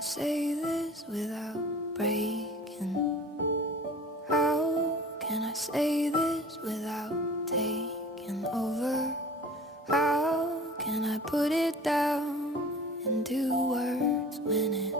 I say this without breaking? How can I say this without taking over? How can I put it down into words when it